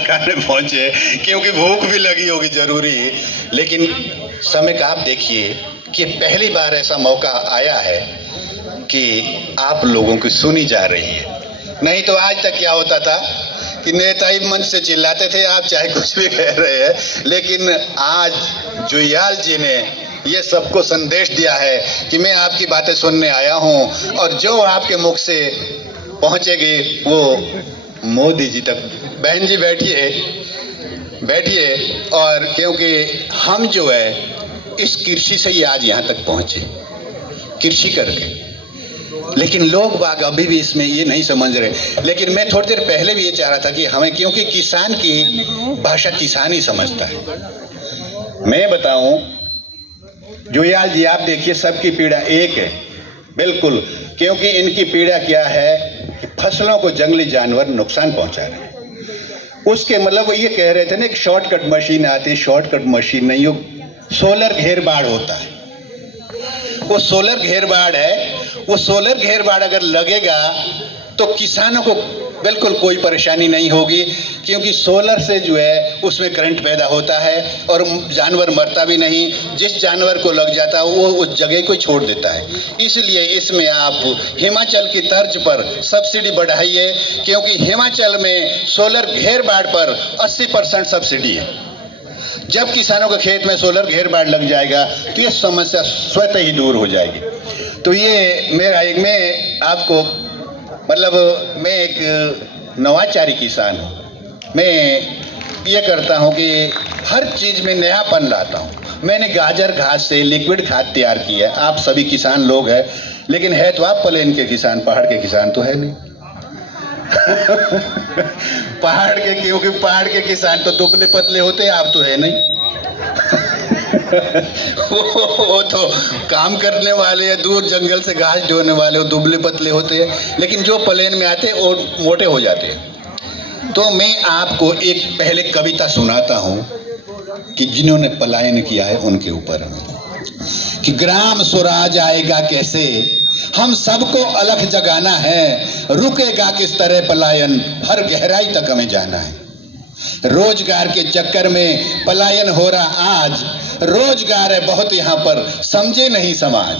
खाने पहुंचे, क्योंकि भूख भी लगी होगी जरूरी। लेकिन समय का आप देखिए कि पहली बार ऐसा मौका आया है कि आप लोगों की सुनी जा रही है। नहीं तो आज तक क्या होता था कि नेता ही मंच से चिल्लाते थे, आप चाहे कुछ भी कह रहे हैं। लेकिन आज जुयाल जी ने ये सबको संदेश दिया है कि मैं आपकी बातें सुनने आया हूँ, और जो आपके मुख से पहुँचेगी वो मोदी जी तक। बहन जी बैठिए बैठिए। और क्योंकि हम जो है इस कृषि से ही आज यहाँ तक पहुँचे, कृषि करके, लेकिन लोग बाग अभी भी इसमें ये नहीं समझ रहे। लेकिन मैं थोड़ी देर पहले भी ये चाह रहा था कि हमें, क्योंकि किसान की भाषा किसान ही समझता है। मैं बताऊं जुयाल जी, आप देखिए सबकी पीड़ा एक है, बिल्कुल। क्योंकि इनकी पीड़ा क्या है कि फसलों को जंगली जानवर नुकसान पहुंचा रहे हैं। उसके मतलब वो ये कह रहे थे ना, एक शॉर्टकट मशीन आती है, शॉर्टकट मशीन नहीं, वो सोलर घेर बाड़ होता है। वो सोलर घेर बाड़ है। वो सोलर घेर बाड़ अगर लगेगा तो किसानों को बिल्कुल कोई परेशानी नहीं होगी, क्योंकि सोलर से जो है उसमें करंट पैदा होता है और जानवर मरता भी नहीं। जिस जानवर को लग जाता है वो उस जगह को छोड़ देता है। इसलिए इसमें आप हिमाचल की तर्ज पर सब्सिडी बढ़ाइए, क्योंकि हिमाचल में सोलर घेर बाड़ पर 80% सब्सिडी है। जब किसानों के खेत में सोलर घेर बाड़ लग जाएगा तो ये समस्या स्वतः ही दूर हो जाएगी। तो ये मेरा एक, मैं आपको मतलब मैं एक नवाचारी किसान हूँ। मैं ये करता हूँ कि हर चीज़ में नयापन लाता हूँ। मैंने गाजर घास से लिक्विड खाद तैयार की है। आप सभी किसान लोग हैं, लेकिन है तो आप प्लेन के किसान, पहाड़ के किसान तो है नहीं। पहाड़ के, क्योंकि पहाड़ के किसान तो दुबले पतले होते हैं, आप तो है नहीं। वो तो काम करने वाले हैं, दूर जंगल से घास ढोने वाले, वो दुबले पतले होते हैं। लेकिन जो प्लेन में आते हैं वो मोटे हो जाते हैं। तो मैं आपको एक पहले कविता सुनाता हूँ कि जिन्होंने पलायन किया है उनके ऊपर, कि ग्राम स्वराज आएगा कैसे, हम सबको अलग जगाना है, रुकेगा किस तरह पलायन, हर गहराई तक हमें जाना है। रोजगार के चक्कर में पलायन हो रहा आज, रोजगार है बहुत यहाँ पर, समझे नहीं समाज,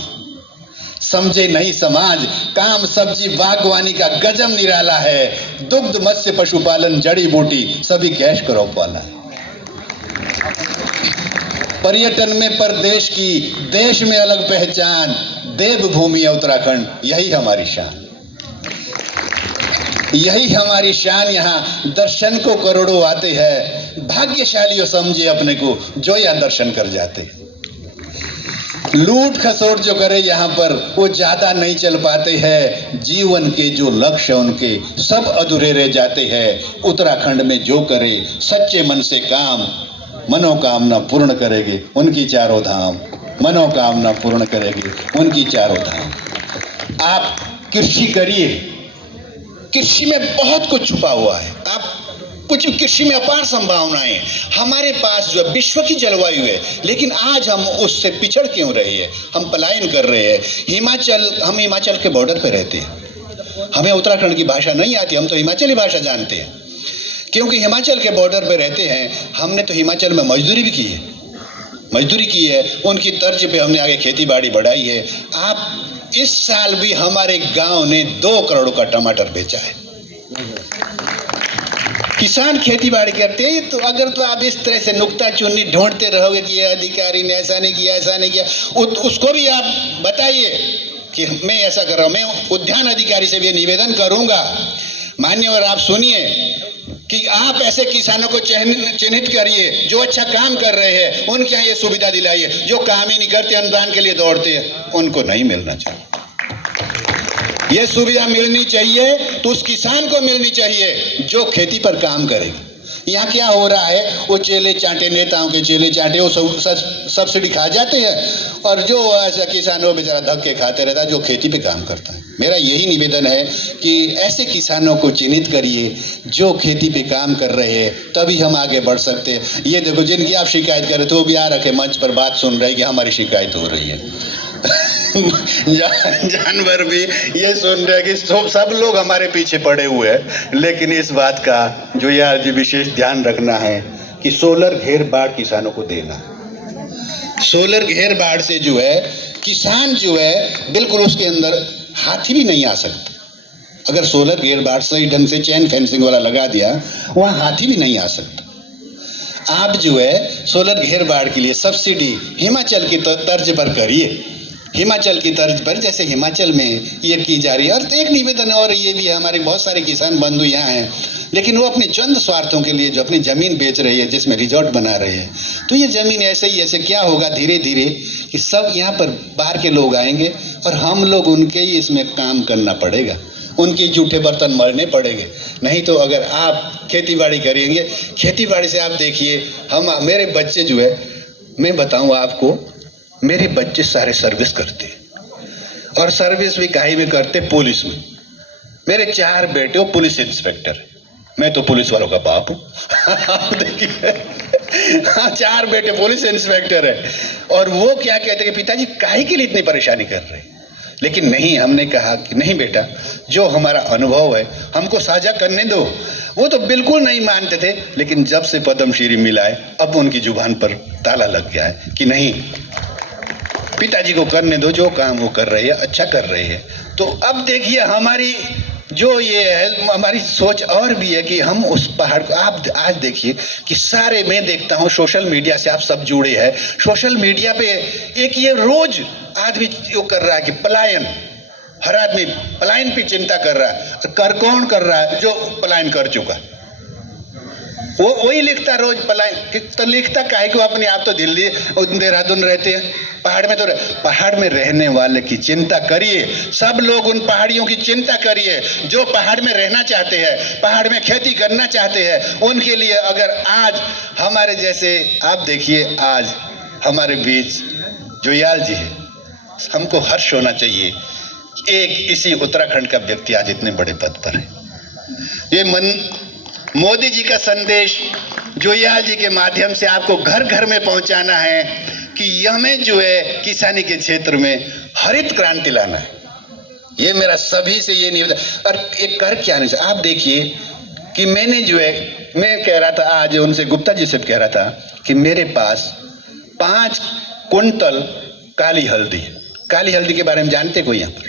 समझे नहीं समाज। काम सब्जी बागवानी का गजब निराला है, दुग्ध मत्स्य पशुपालन जड़ी बूटी सभी कैश क्रॉप वाला है। पर्यटन में परदेश की, देश में अलग पहचान, देवभूमि है उत्तराखंड, यही हमारी शान, यही हमारी शान। यहाँ दर्शन को करोड़ों आते हैं, भाग्यशालियों समझे अपने को जो यहाँ दर्शन कर जाते। लूट खसोट जो करे यहाँ पर वो ज्यादा नहीं चल पाते हैं, जीवन के जो लक्ष्य उनके सब अधूरे रह जाते हैं। उत्तराखंड में जो करे सच्चे मन से काम, मनोकामना पूर्ण करेगी उनकी चारों धाम, मनोकामना पूर्ण करेगी उनकी चारों धाम। आप कृषि करिए, कृषि में बहुत कुछ छुपा हुआ है। आप कुछ, कृषि में अपार संभावनाएं हमारे पास जो विश्व की जलवायु है, लेकिन आज हम उससे पिछड़ क्यों रहे हैं, हम पलायन कर रहे हैं। हम हिमाचल के बॉर्डर पे रहते हैं, हमें उत्तराखंड की भाषा नहीं आती, हम तो हिमाचली भाषा जानते हैं। क्योंकि हिमाचल के बॉर्डर पे रहते हैं, हमने तो हिमाचल में मजदूरी भी की है, मजदूरी की है, उनकी तर्ज पे हमने आगे खेती बाड़ी बढ़ाई है। आप इस साल भी हमारे गांव ने 2 करोड़ का टमाटर बेचा है। किसान खेती बाड़ी करते हैं। तो अगर तो आप इस तरह से नुक्ता चुन्नी ढूंढते रहोगे कि ये अधिकारी ने ऐसा नहीं किया, ऐसा नहीं किया, उसको भी आप बताइए कि मैं ऐसा कर रहा हूँ। मैं उद्यान अधिकारी से भी निवेदन करूंगा, माननीय, आप सुनिए कि आप ऐसे किसानों को चिन्हित करिए जो अच्छा काम कर रहे हैं, उनके यहाँ ये सुविधा दिलाइए। जो काम ही नहीं करते, अनुदान के लिए दौड़ते हैं, उनको नहीं मिलना चाहिए। ये सुविधा मिलनी चाहिए तो उस किसान को मिलनी चाहिए जो खेती पर काम करेगा। यहाँ क्या हो रहा है, वो चेले चाटे, नेताओं के चेले चाटे, वो सब्सिडी खा जाते हैं, और जो ऐसा किसान वो बेचारा धक्के खाते रहता है जो खेती पे काम करता है। मेरा यही निवेदन है कि ऐसे किसानों को चिन्हित करिए जो खेती पे काम कर रहे हैं, तभी हम आगे बढ़ सकते हैं। ये देखो, जिनकी आप शिकायत कर रहे थे वो भी आ रखे मंच पर बात सुन रहे हैं कि हमारी शिकायत हो रही है। जानवर भी ये सुन रहे हैं कि सब लोग हमारे पीछे पड़े हुए हैं, लेकिन इस बात का जो यार जी विशेष ध्यान रखना है कि सोलर घेर बाड़ किसानों को देना। सोलर घेर बाड़ से जो है किसान जो है बिल्कुल उसके अंदर हाथी भी नहीं आ सकता। अगर सोलर घेर बाड़ सही ढंग से चैन फेंसिंग वाला लगा दिया, वहाँ हाथी भी नहीं आ सकता। आप जो है सोलर घेर बाड़ के लिए सब्सिडी हिमाचल की तर्ज पर करिए। हिमाचल की तर्ज पर, जैसे हिमाचल में ये की जा रही है। और एक निवेदन और ये भी है, हमारे बहुत सारे किसान बंधु यहाँ हैं, लेकिन वो अपने चंद स्वार्थों के लिए जो अपनी ज़मीन बेच रही है, जिसमें रिजॉर्ट बना रहे हैं, तो ये ज़मीन ऐसे ही ऐसे क्या होगा धीरे धीरे कि सब यहाँ पर बाहर के लोग आएंगे और हम लोग उनके ही इसमें काम करना पड़ेगा, उनके जूठे बर्तन मरने पड़ेंगे। नहीं तो अगर आप खेती बाड़ी करेंगे, खेती बाड़ी से आप देखिए मेरे बच्चे जो है, मैं बताऊँ आपको, मेरे बच्चे सारे सर्विस करते और सर्विस भी काहे में करते, पुलिस में। मेरे 4 बेटे वो पुलिस इंस्पेक्टर है, मैं तो पुलिस वालों का बाप हूँ। देखिए 4 बेटे पुलिस इंस्पेक्टर है। और वो क्या कहते कि पिताजी काहे के लिए इतनी परेशानी कर रहे हैं। लेकिन नहीं, हमने कहा कि नहीं बेटा, जो हमारा अनुभव है हमको साझा करने दो। वो तो बिल्कुल नहीं मानते थे, लेकिन जब से पद्मश्री मिला है अब उनकी जुबान पर ताला लग गया है कि नहीं, पिताजी को करने दो, जो काम वो कर रहे हैं अच्छा कर रहे हैं। तो अब देखिए हमारी जो ये है, हमारी सोच और भी है कि हम उस पहाड़ को, आप आज देखिए कि सारे, मैं देखता हूँ सोशल मीडिया से आप सब जुड़े हैं, सोशल मीडिया पे एक ये रोज आदमी वो कर रहा है कि पलायन, हर आदमी पलायन पे चिंता कर रहा है। कर कौन कर रहा है? जो पलायन कर चुका, वो वही लिखता रोज पलायन। तो लिखता काहे को अपने आप? तो दिल्ली देहरादून रहते हैं, पहाड़ में तो पहाड़ में रहने वाले की चिंता करिए। सब लोग उन पहाड़ियों की चिंता करिए जो पहाड़ में रहना चाहते हैं, पहाड़ में खेती करना चाहते हैं। उनके लिए अगर आज हमारे जैसे, आप देखिए आज हमारे बीच जोयाल जी है, हमको हर्ष होना चाहिए एक इसी उत्तराखंड का व्यक्ति आज इतने बड़े पद पर है। ये मोदी जी का संदेश जोयाल जी के माध्यम से आपको घर घर में पहुंचाना है कि हमें जो है किसानी के क्षेत्र में हरित क्रांति लाना है। ये मेरा सभी से ये निवेदन। और एक कर क्या नहीं, आप देखिए कि मैंने जो है, मैं कह रहा था आज उनसे, गुप्ता जी से कह रहा था कि मेरे पास 5 कुंटल काली हल्दी है। काली हल्दी के बारे में जानते कोई यहाँ पर?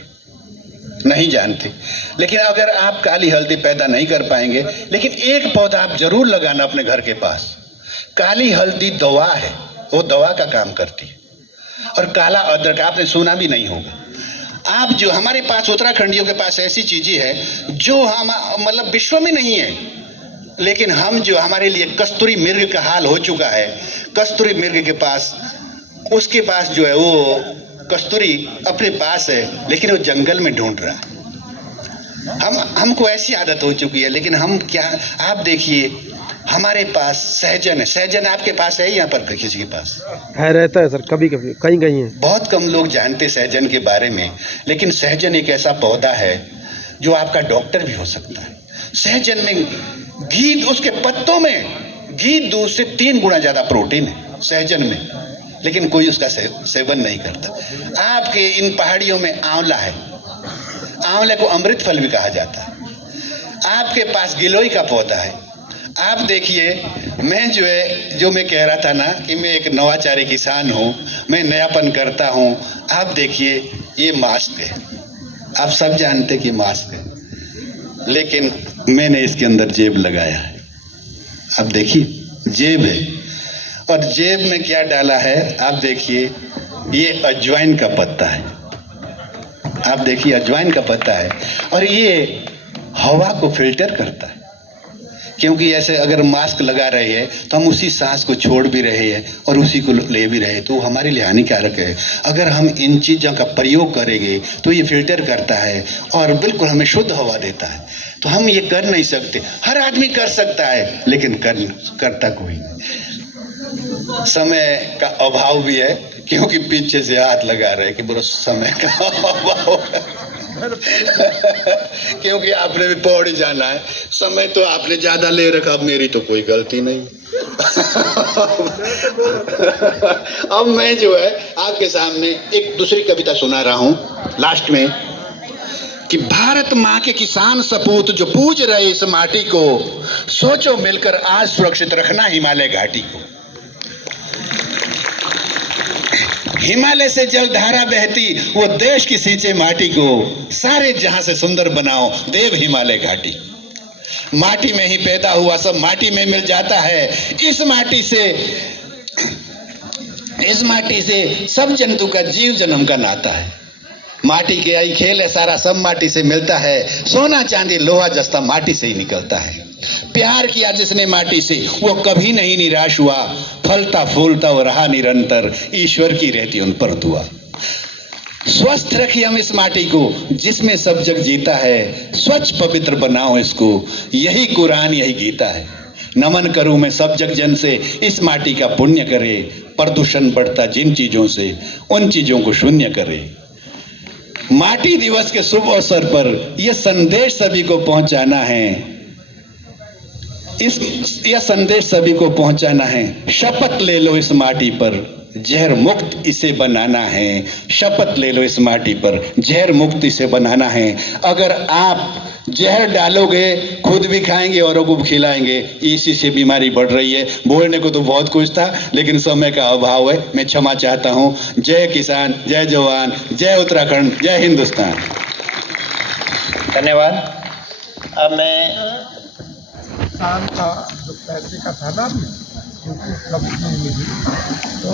नहीं जानते। लेकिन अगर आप काली हल्दी पैदा नहीं कर पाएंगे, लेकिन एक पौधा आप जरूर लगाना अपने घर के पास। काली हल्दी दवा है, वो दवा का काम करती है। और काला अदरक आपने सुना भी नहीं होगा। आप जो हमारे पास उत्तराखंडियों के पास ऐसी चीजें हैं जो हम मतलब विश्व में नहीं है, लेकिन हम जो हमारे लिए कस्तूरी मृग का हाल हो चुका है। कस्तूरी मृग के पास, उसके पास जो है वो कस्तूरी अपने पास है, लेकिन वो जंगल में ढूंढ रहा है। हमको ऐसी आदत हो चुकी है, लेकिन हम क्या, आप देखिए हमारे पास सहजन है। सहजन आपके पास है यहाँ पर किसी के पास? है, रहता है सर, कभी कभी, कहीं कहीं है। बहुत कम लोग जानते सहजन के बारे में, लेकिन सहजन एक ऐसा पौधा है जो आपका डॉक्टर भी हो सकता है। सहजन में घी, उसके पत्तों में घी दूध से 3 गुना ज्यादा प्रोटीन है सहजन में, लेकिन कोई उसका सेवन नहीं करता। आपके इन पहाड़ियों में आंवला है, आंवले को अमृत फल भी कहा जाता है। आपके पास गिलोय का पौधा है। आप देखिए, मैं जो है, जो मैं कह रहा था ना कि मैं एक नवाचारी किसान हूँ, मैं नयापन करता हूँ। आप देखिए ये मास्क है, आप सब जानते कि मास्क है, लेकिन मैंने इसके अंदर जेब लगाया है। आप देखिए जेब है, और जेब में क्या डाला है आप देखिए, ये अजवाइन का पत्ता है। आप देखिए अजवाइन का पत्ता है, और ये हवा को फिल्टर करता है। क्योंकि ऐसे अगर मास्क लगा रहे हैं तो हम उसी सांस को छोड़ भी रहे हैं और उसी को ले भी रहे हैं, तो हमारे लिए हानिकारक है। अगर हम इन चीज़ों का प्रयोग करेंगे तो ये फिल्टर करता है और बिल्कुल हमें शुद्ध हवा देता है। तो हम ये कर नहीं सकते। हर आदमी कर सकता है, लेकिन करता कोई नहीं। समय का अभाव भी है, क्योंकि पीछे से हाथ लगा रहे कि बोलो समय का अभाव क्योंकि आपने भी पौड़ी जाना है, समय तो आपने ज्यादा ले रखा, अब मेरी तो कोई गलती नहीं। अब मैं जो है आपके सामने एक दूसरी कविता सुना रहा हूं लास्ट में कि भारत माँ के किसान सपूत जो पूज रहे इस माटी को, सोचो मिलकर आज सुरक्षित रखना हिमालय घाटी को। हिमालय से जलधारा बहती वो देश की सींचे माटी को, सारे जहां से सुंदर बनाओ देव हिमालय घाटी। माटी में ही पैदा हुआ सब माटी में मिल जाता है। इस माटी से सब जंतु का जीव जन्म का नाता है। माटी के आई खेल है सारा, सब माटी से मिलता है। सोना चांदी लोहा जस्ता माटी से ही निकलता है। प्यार किया जिसने माटी से वो कभी नहीं निराश हुआ, फलता फूलता वो रहा निरंतर, ईश्वर की रहती उन पर दुआ। स्वस्थ रखिए हम इस माटी को जिसमें सब जग जीता है, स्वच्छ पवित्र बनाओ इसको, यही कुरान यही गीता है। नमन करूं मैं सब जग जन से, इस माटी का पुण्य करे, प्रदूषण बढ़ता जिन चीजों से उन चीजों को शून्य करे। माटी दिवस के शुभ अवसर पर यह संदेश सभी को पहुंचाना है, यह संदेश सभी को पहुंचाना है। शपथ ले लो इस माटी पर, जहर मुक्त इसे बनाना है। शपथ ले लो इस माटी पर, जहर मुक्त इसे बनाना है। अगर आप जहर डालोगे खुद भी खाएंगे औरों को भी खिलाएंगे, इसी से बीमारी बढ़ रही है। बोलने को तो बहुत कुछ था लेकिन समय का अभाव है, मैं क्षमा चाहता हूँ। जय किसान, जय जवान, जय उत्तराखंड, जय हिंदुस्तान। धन्यवाद। अब मैं किसान का जो पैसे का था ना अभी, क्योंकि उपलब्ध नहीं मिली, तो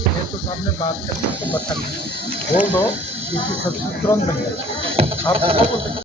ये तो सामने बात करके बता बोल दो, क्योंकि सब्सिडी तुरंत बन जाए। आप